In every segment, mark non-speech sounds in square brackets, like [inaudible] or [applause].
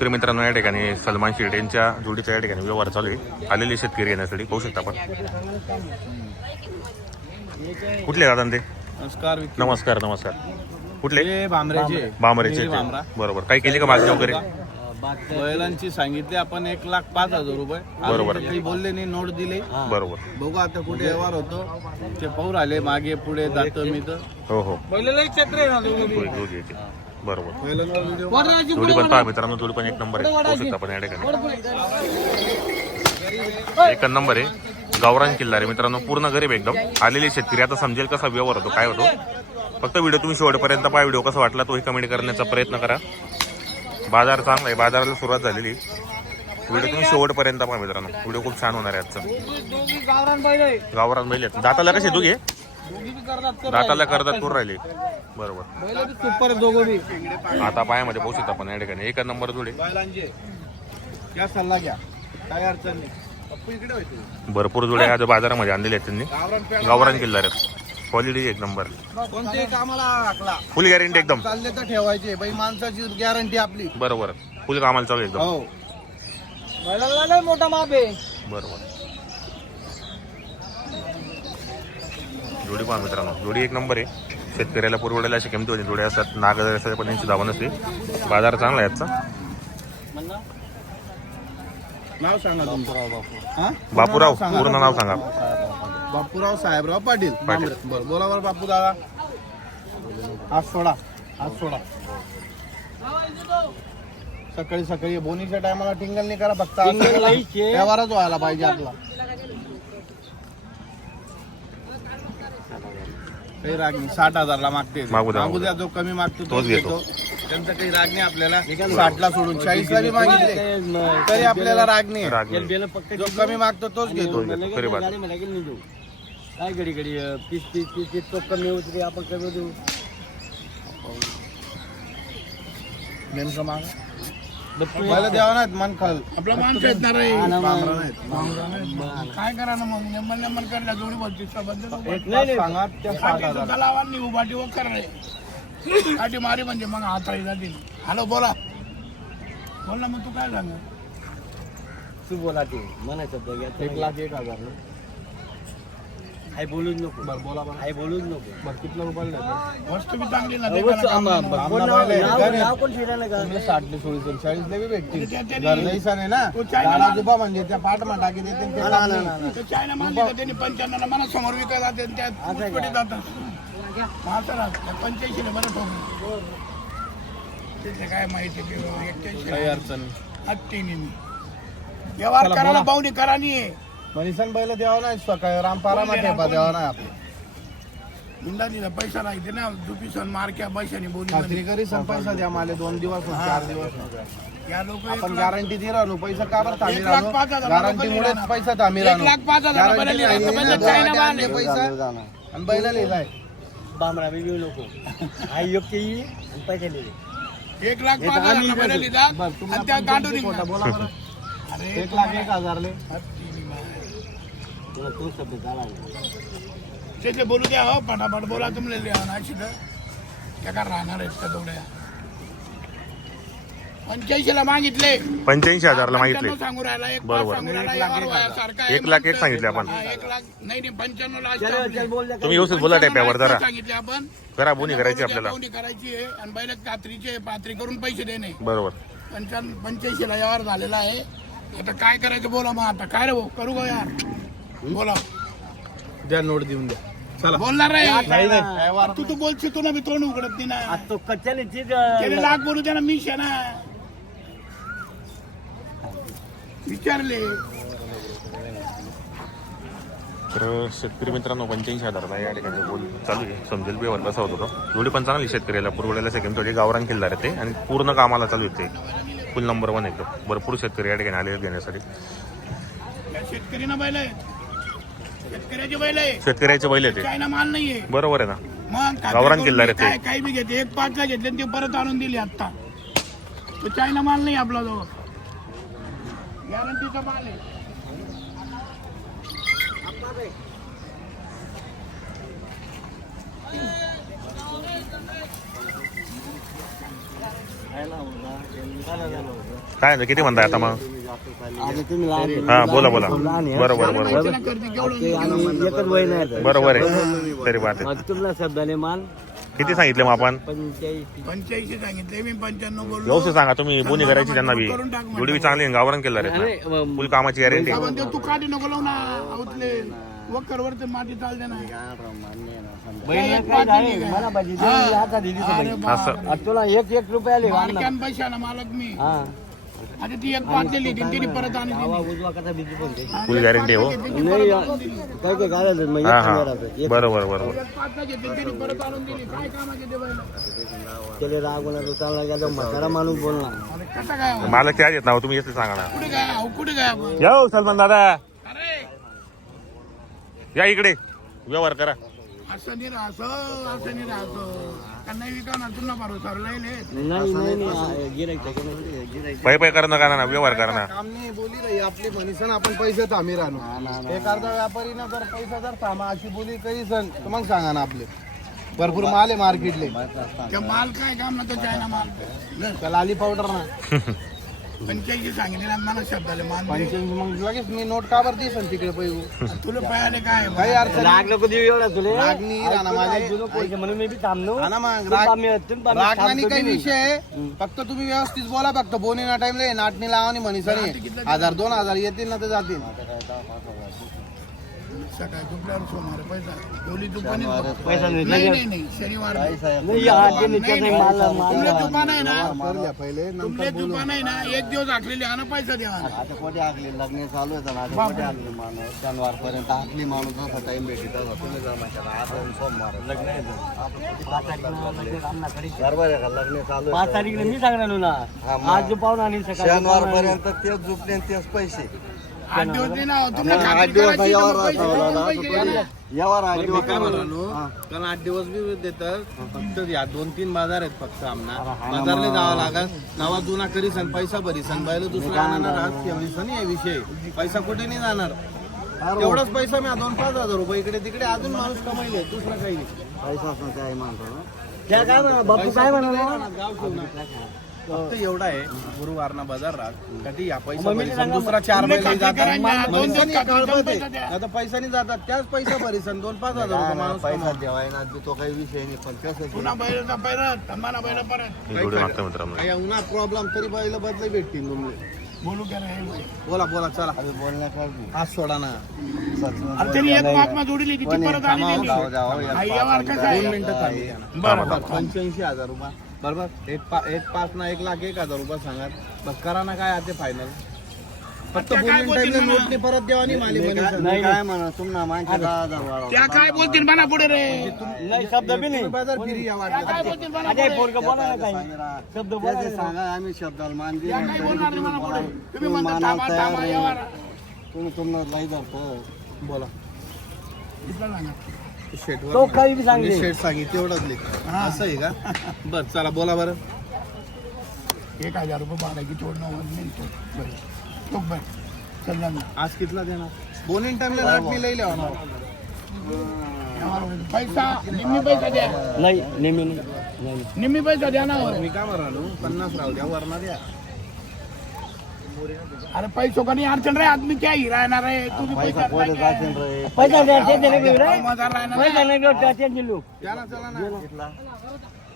तर मित्रांनो या ठिकाणी सलमान शेठ यांच्या जोडीचा या ठिकाणी व्यवहार चालू आहे. आलेले शेतकरी येण्यासाठी पाहू शकता आपण. कुठले दादा ते? नमस्कार नमस्कार नमस्कार. कुठले? हे भामरेचे. बरोबर. काही केली का मागणी वगैरे? बैलांची सांगितले आपण एक लाख पाच हजार रुपये. बरोबर. बोलले नाही नोट दिले. बरोबर. बघू आता कुठे व्यवहार होतो. ते पाहू राहिले मागे पुढे जातो मी तर हो हो. बरोबर. जोडी पण पहा मित्रांनो जोडी पण एक नंबर आहे. पाहू शकता आपण या ठिकाणी. एक नंबर आहे. गावरान किल्ला रे मित्रांनो पूर्ण गरीब एकदम. आलेले शेतकरी. आता समजेल कसा व्यवहार होतो काय होतो. फक्त व्हिडिओ तुम्ही शेवटपर्यंत पहा व्हिडिओ कसा वाटला तोही कमेंट करण्याचा प्रयत्न करा. बाजार चांगला आहे. बाजाराला सुरुवात झालेली. व्हिडिओ तुम्ही शेवटपर्यंत पहा मित्रांनो. व्हिडिओ खूप छान होणार आहे आजचा. गावरान बैल आहेत. दाताला कसे दोघे? दाताला करतात तूर राहिले. बरोबर. सुपर दोघं बी. आता पायामध्ये पोहोचत आपण या ठिकाणी. एक नंबर जोडे. बैलांचे. या सल्ला घ्या. काय अडचण नाही. पप्पू इकडे होते भरपूर जोडे आज बाजारामध्ये आणलेले आहेत त्यांनी. गावरान गावरान किल्ला रे क्वालिटी एक नंबर. कोणते कामाला हाकला फुल गॅरंटी एकदम. चालले तर ठेवायचे. बाई माणसाची गॅरंटी आपली. बरोबर. फुल कामाला चालू आहे एकदम. हो. बैलाला मोठा माप आहे. बरोबर. जोडी पहा मित्रांनो. जोडी एक नंबर आहे. शेतकऱ्याला पुरवडेला अशी किमती होती. जोडी असतात नागद पण यांची धावा नसते बाजार चांगला आहे आजचा. नाव सांगा तुमचं. हा? बापूराव. पूर्ण नाव सांगा. बापूराव साहेबराव पाटील. पाटील. बरं बोला बरं बापू दादा. आज सोडा. आज सोडा. सकाळी सकाळी बोनीच्या टायमाला टिंगल नाही करा फक्त व्यवहारच व्हायला पाहिजे आपला. काही राग नाही. साठ हजारला मागते. मागू द्या, मागू द्या जो कमी मागतो तोच तोच घेतो. त्यांचा काही राग नाही आपल्याला. साठला सोडून चाळीसला बी मागितले. तरी आपल्याला राग नाही. राग नाही. जो कमी मागतो तोच घेतो. तो घेतो. खरी बात. काय घडी घडी तीस तीस तीस तीस तो कमी होते आपण कमी देऊ. नेमकं माग. पहिलं द्यावं नाहीत मन खाल आपला मान खेळणार काय करा ना मग? नेमन नेमन करल्या जोडी बोलते. सांगा त्या साठ हजार. करणे काठी मारी म्हणजे मग हाताळी जातील. हॅलो बोला. बोल ना मग तू काय सांग तू बोला ते म्हणायचं एक लाख एक हजार आई बोलूच नको. बरं बोला बरं आई बोलूच नको. बरं किती रुपयाला? वस्तू बी चांगली ना अहो, देताना आम्हा- काम नाही. कोण नाव- नाव- नाव फिरायला का तुम्ही भेटतील. त्या- त्या- घर लईसा नाही ना. तो चायना- दादाजुबा म्हणजे त्या पाठमा टाकी देते ते हा, काम ना, नाही. ना, ना. ते चायना मानले का त्यांनी मला समोर विकत जाते आणि त्यात मुठपटी जातात. म्हातारा पंच्याऐंशी बरं ठोक तिथे काय माहिती एक्क्याऐंशी काही अडचण नाही. हत्तीने मी व्यवहार करायला. पाहुणे करा नाही. मनीसन बैल द्यावा नाही सकाळी रामपारा मा ठेपा द्यावा नाही आपण हुंडा दिला पैसा नाही ते ना दुपी सण मारक्या पैशाने बोली खात्री करी सण पैसा द्या मला दोन दिवस न, चार दिवस न. या लोक आपण गॅरंटी दे राहलो पैसा का बरं थांबी एक लाख राहलो पाच हजार गॅरंटी मुळे लोकांनी पैसा थांबी एक लाख पाच हजार चायना आहे. पैसा. आणि बैला लिहिलाय. बामरा बी घेऊ नको. आई योग्य येई आणि पैसे लिहिले एक लाख पाच हजार आणि त्या गांडून. बोला बरं. अरे एक लाख एक हजारले तुला तो त्याचे बोलू द्या हो पटापट बोला तुम्हाला लिहा त्या का राहणार आहेत का तेवढ्या पंच्याऐंशी ला मागितले. पंच्याऐंशी हजारला मागितले. पंच्याण्णव सांगू राहिला एक बरोबर. सांगू राहिला व्यवहार व्हायासारखा आहे. एक लाख एक सांगितले आपण. हा, एक लाख नाही नाही पंच्याण्णव तुम्ही व्यवस्थित बोला टॅप्यावर जरा. सांगितले आपण. करा बोनी करायची आपल्याला. बोनी करायची आहे. आणि बैल कात्रीचे पात्री करून पैसे देणे. बरोबर. पंच्याऐंशी ला व्यवहार झालेला आहे. आता काय करायचं बोला मग आता. काय रे भाऊ? करू का यार? बोला. द्या नोट देऊन द्या. चला. बोलणार नाही तू तू बोलशील तू ना मी तोंड उघडत नाही ना. आज तो कच्च्याने चीज त्याने लाख बोलू त्याला मी ना. विचारले. तर शेतकरी मित्रांनो पंच्याऐंशी हजारला या ठिकाणी बोल चालू आहे. समजेल व्यवहार कसा होतो तो. जोडी पण चांगली शेतकऱ्याला. पुरवड्याला सेकंड थोडी गावरान किल्लार आहे ते. आणि पूर्ण कामाला चालू आहे ते. फुल नंबर वन एकदम भरपूर शेतकरी या ठिकाणी आलेले घेण्यासाठी. या शेतकरी ना बैल आहेत. शेतकऱ्याचे बैल आहे. शेतकऱ्याचे बैल आहे ते. चायना माल नाहीये. बरोबर आहे ना? मग गावरान करून किल्ला रे मी ते. काय काही बी घेते? एक पाचला घेतले आणि ते परत आणून दिली आता तो चायना माल नाही आपला जवळ गॅरंटीचा माल आहे. काय किती म्हणताय आता मग? आणि तुम्ही लहान हा बोला बोला. लहान आहे. बरोबर बरोबर. ते आणि एकच वय नाही बरोबर आहे. तरी बात आहे मग शब्दाने मान? किती सांगितले मग आपण? पंच्याऐंशी. पंच्याऐंशी सांगितले मी पंच्याण्णव बोललो. व्यवस्थित सांगा तुम्ही बोनी करायची त्यांना बी. जोडी बी चांगली आहे, गावरान केलं रे. अरे, फुल कामाची गॅरंटी का म्हणते तू काढी नको लावू ना आवतले. वक्कर वरती माती चालते ना. बहिणीला काय झाले? मला आता दिली तर. असं आता तुला एक एक रुपया लिहा ना. मालक्यान पैशाला मालक मी. हा. आता ती एक पाच दिली ती तिने परत आणि आवा उजवा कसा भीती पण ते. फुल गॅरंटी हो. नाही काय काय घालायचं मग एक हा खाली हा राहतं. एक बरोबर बरोबर. पाच नाही घेतली तिने परत आणून दिली. काय कामाचे ते बैल? केले रागवणार तो चालला गेला म्हातारा माणूस बोलणार. अरे कसं काय हो? मला त्या येत ना हो, तुम्ही येते सांगा ना. कुठे काय अहो, कुठे काय आपण या हो, सलमान दादा. अरे! या इकडे. व्यवहार करा. असं नाही राहत असं नाही राहत. त्यांना तुला नाही. नाही. नाही गिरायक पै पै करा नका ना व्यवहार करा ना काम नाही बोली रही आपली म्हणीसन आपण पैसे थांबी राहतो एखादा व्यापारीनं जर पैसा जर थांबा अशी बोली काही सण तर मग सांगा ना आपले. भरपूर माल आहे मार्केटले माल काय काम ना तो चायना माल. त्या लाली पावडर ना. [laughs] पंच्याऐंशी सांगितले ना मला शब्दाले मान दे. पंच्याऐंशी मग लगेच मी नोट का बरं दिसन तिकडे तुला काय काही अडचण नाही. लागलं कधी एवढा तुले राग नाही राहणार माझे. जुनं पैसे म्हणून मी बी थांबलो हा ना मग तुमचा राग मी- तुमचा मी राग नाही थांबतो काही तुम्ही. विषय आहे फक्त तुम्ही व्यवस्थित बोला फक्त बोनी ना टाइमला नाटणी लावा आणि म्हणीसनी हजार दोन हजार येतील ना तर जातील सकाळी दुपार सोमवार पैसा. दोन्ही दुकानी पैसा नाही. नाही नाही नाही. शनिवार नाही ते निघत नाही माल तुमले माल दुकान आहे ना? करल्या पहिले तुमले दुकान आहे ना? एक दिवस आखलेले आणा पैसा द्या आता कुठे लग्न चालू आहे ना आता कुठे आगली माणूस? शनिवार पर्यंत आखली माणूस असा टाइम भेटीत. तुम्ही सोमवार. लग्न आहे बरोबर का? लग्न चालू पाच तारीख मी सांगणार ना. आज जो पाहून आणि शनिवार पर्यंत तेच झुकले तेच पैसे. आठ दिवस नाही ना तुम्ही खात्री करायची ना, मग पैसे देऊन पैसे द्या ना. यावर मी काय म्हणालो कारण आठ दिवस बी देतात फक्त या दोन तीन बाजार आहेत फक्त आमना. बाजारला जावं लागत नवा जुना करीसन पैसा भरीसन बैल दुसरा आणणार आज ठेवलीसन हे विषय. पैसा कुठे नाही जाणार. एवढाच पैसा मी दोन पाच हजार रुपये इकडे तिकडे अजून माणूस कमाईले दुसरं काही नाही. पैसा असं काय त्या काय म्हणा बापू काय म्हणाला गाव ठेवणार. फक्त एवढा आहे गुरुवारना बाजार राहत कधी या पैसा भरीसन दुसरा चार बैल खात्री जातात. ना. आता पैशाने जातात त्याच पैसा भरीसन दोन पाच हजार रुपये माणूस पैसा देवायना तो काही विषय नाही पण कसं बैल ही जोडी मागतो मित्रांनो. काही उन्हा प्रॉब्लेम तरी बाईला बदले भेटतील तुम्ही बोलू. बोला बोला चला. बोलण्याचा आज सोडा ना. दोन मिनिटं ना. बरं पंच्याऐंशी हजार रुपये. बरोबर? एक पा एक पाच ना एक लाख एक हजार रुपये सांगा. बस करा ना काय आता फायनल फक्त त्या काय बोलून बोलतील टाइमला म्हणा? नोटने परत माली म्हणे नाही काय म्हणा तुम्हाला माणसं दहा हजार वाढवा. त्या काय बोलतील? म्हणा पुढे रे. नाही शब्द बी नाही. बाजार फिरी या त्या वाटलं काय बोलतील? म्हणा पुढे. पोरगं बोला ना काही. शब्द बोला त्याचे सांगा. आम्ही शब्दाला मान त्या दिली काय बोलणार नाही म्हणा पुढे? तुम्ही म्हणता थांबा थांबा व्यवहार तुम्ही तुम्हाला लई धरतो. बोला. शेटवर तो काही बी सांगले शेट सांगितलं तेवढंच लिख. असं आहे का? बर चला बोला बरं. एक हजार रुपये नव्वद नाही तो बरं. तो बरं. चल जा ना. आज कितला देणार? बोनिन टाइमला लाट मी लई लावणार. पैसा निम्मी पैसा द्या. नाही नेहमी नाही. नाही. निम्मी पैसा द्या ना मी काय म्हणालो पन्नास राहू द्या वरणार द्या. अरे पैसो का नाही अडचण रे आदमी क्या ही राहणार आहे तुझी पैसा पोरे जातील रे पैसा ते दिले की रे? हजार राहणार पैसा. नाही ते दिलो. द्या ना चला ना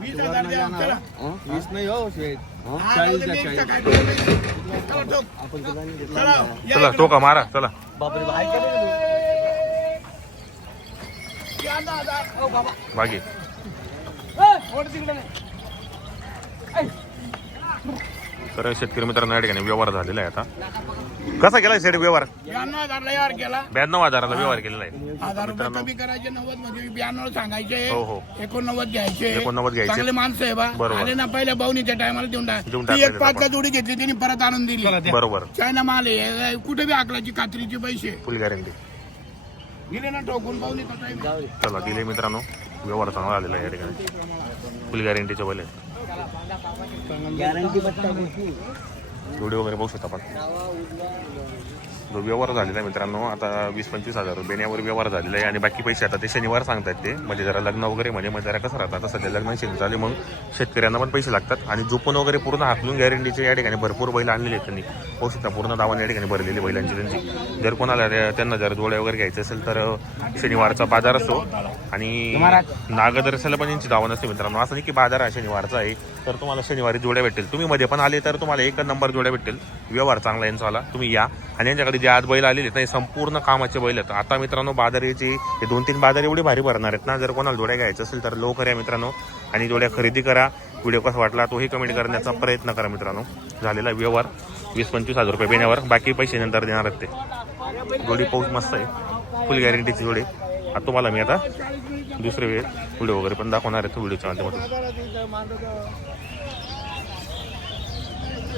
वीस हजार द्या चला. वीस नाही हो शेठ हा, दे. चला, ठोक. चला, या चला इकडे. तो का मारा चला बापरे ना, आता. हो, बाबा. बाकी. तर शेतकरी मित्रांनो या ठिकाणी व्यवहार झालेला आहे आता. कसा केला शेट व्यवहार? ब्याण्णव हजारला व्यवहार केला. ब्याण्णव हजाराला व्यवहार केलेला आहे. हजार रुपये कमी करायचे नव्वद ब्याण्णव सांगायचे. हो हो. एकोणनव्वद घ्यायचे. एकोणनव्वद घ्यायचे. चांगले माणसं आहे बा. बरोबर. आले ना पहिल्या भाऊनीच्या टायमाला देऊन टाक. एक आपण. जोडी घेतली त्यांनी परत आणून दिली. बरोबर. चायना माल आहे. कुठे बी आकलाची कात्रीचे पैसे. फुल गॅरंटी गेले ना ठोकून पाहुणे चला दिले मित्रांनो. व्यवहार चांगला आलेला आहे या ठिकाणी. फुल गॅरंटीचे बैल आहेत. ગેરંટી બતાવું છું. जोडी वगैरे बघू शकता आपण. व्यवहार झालेला आहे मित्रांनो आता वीस पंचवीस हजार बेण्यावर व्यवहार झालेला आहे आणि बाकी पैसे आता ते शनिवार सांगतात ते. म्हणजे जरा लग्न वगैरे म्हणजे मग जरा कसं राहतं? आता सध्या लग्न शेती झाले मग शेतकऱ्यांना पण पैसे लागतात. आणि झोपून वगैरे पूर्ण हाकलून गॅरंटीचे या ठिकाणी भरपूर बैल आणलेले आहेत त्यांनी. पाहू शकता पूर्ण दावाने या ठिकाणी भरलेली बैलांची त्यांची. जर कोणाला त्यांना जर जोड्या वगैरे घ्यायचे असेल तर शनिवारचा बाजार असतो. आणि नागदर्शाला पण यांची दावा असते मित्रांनो. असं नाही की बाजार हा शनिवारचा आहे. तर तुम्हाला शनिवारी जोड्या भेटेल तुम्ही मध्ये पण आले तर तुम्हाला एक नंबर जोड्या भेटेल व्यवहार चांगला यांचा आला तुम्ही या. आणि यांच्याकडे जे आज बैल आलेले आहेत ना संपूर्ण कामाचे बैल आहेत. आता मित्रांनो बाजारीची हे दोन तीन बाजार एवढी भारी भरणार आहेत ना. जर कोणाला जोड्या घ्यायचं असेल तर लवकर या मित्रांनो. आणि जोड्या खरेदी करा. व्हिडिओ कसा वाटला तोही कमेंट करण्याचा प्रयत्न करा मित्रांनो. झालेला व्यवहार वीस पंचवीस हजार रुपये देण्यावर बाकी पैसे नंतर देणार आहेत ते. जोडी पाऊस मस्त आहे. फुल गॅरंटीची जोडी. आता तुम्हाला मी आता दुसरे वेळ व्हिडिओ वगैरे पण दाखवणार आहे व्हिडिओच्या माध्यमातून.